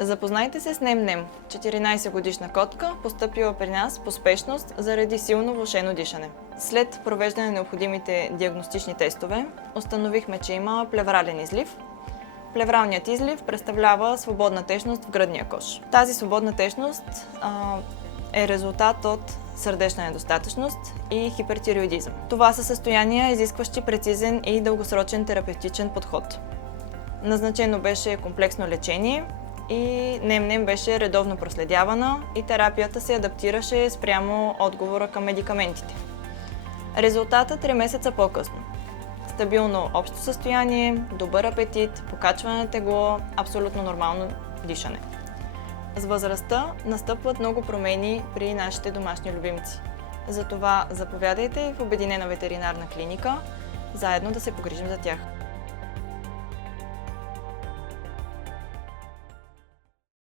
Запознайте се с Нем-Нем, 14-годишна котка, постъпила при нас по спешност заради силно влошено дишане. След провеждане на необходимите диагностични тестове, установихме, че има плеврален излив. Плевралният излив представлява свободна течност в гръдния кош. Тази свободна течност е резултат от сърдечна недостатъчност и хипертиреоидизъм. Това са състояния, изискващи прецизен и дългосрочен терапевтичен подход. Назначено беше комплексно лечение и Нем-Нем беше редовно проследявана и терапията се адаптираше спрямо отговора към медикаментите. Резултатът 3 месеца по-късно. Стабилно общо състояние, добър апетит, покачване на тегло, абсолютно нормално дишане. С възрастта настъпват много промени при нашите домашни любимци. Затова заповядайте в Обединена ветеринарна клиника, заедно да се погрижим за тях.